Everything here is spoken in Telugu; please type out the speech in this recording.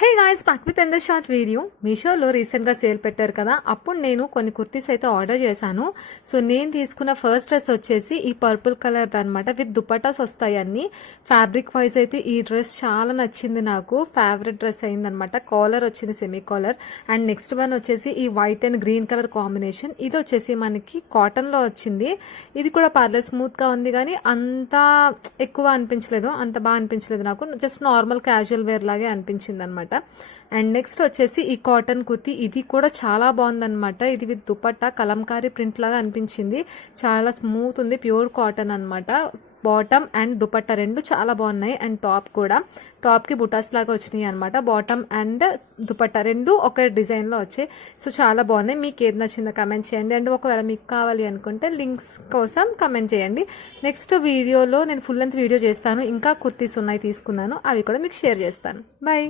Hey guys, back with and the short video. మీషోలో రీసెంట్గా సేల్ పెట్టారు కదా, అప్పుడు నేను కొన్ని కుర్తీస్ అయితే ఆర్డర్ చేశాను. సో నేను తీసుకున్న ఫస్ట్ డ్రెస్ వచ్చేసి ఈ పర్పుల్ కలర్ అనమాట. విత్ దుపట్టాస్ వస్తాయి అన్ని. ఫ్యాబ్రిక్ వైజ్ అయితే ఈ డ్రెస్ చాలా నచ్చింది, నాకు ఫేవరెట్ డ్రెస్ అయిందనమాట. కాలర్ వచ్చింది semi caller. And next one వచ్చేసి ఈ white and green colour combination. ఇది వచ్చేసి మనకి కాటన్లో వచ్చింది. ఇది కూడా పర్లేదు స్మూత్గా ఉంది, కానీ అంత ఎక్కువ అనిపించలేదు, అంత బాగా అనిపించలేదు నాకు. జస్ట్ నార్మల్ క్యాజువల్ వేర్ లాగే అనిపించింది అనమాట. అండ్ నెక్స్ట్ వచ్చేసి ఈ కాటన్ కుర్తీ. ఇది కూడా చాలా బాగుందన్నమాట. ఇది విత్ దుపట్టా కలంకారీ ప్రింట్ లాగా అనిపించింది. చాలా స్మూత్ ఉంది, ప్యూర్ కాటన్ అనమాట. బాటమ్ అండ్ దుపట్టా రెండు చాలా బాగున్నాయి. అండ్ టాప్కి బుటాస్ లాగా వచ్చినాయి అనమాట. బాటమ్ అండ్ దుపట్టా రెండు ఒక డిజైన్లో వచ్చాయి. సో చాలా బాగున్నాయి. మీకు ఏది నచ్చిందో కమెంట్ చేయండి. అండ్ ఒకవేళ మీకు కావాలి అనుకుంటే లింక్స్ కోసం కమెంట్ చేయండి. నెక్స్ట్ వీడియోలో నేను ఫుల్ లెంత్ వీడియో చేస్తాను. ఇంకా కుర్తీస్ ఉన్నాయి తీసుకున్నాను, అవి కూడా మీకు షేర్ చేస్తాను. బాయ్.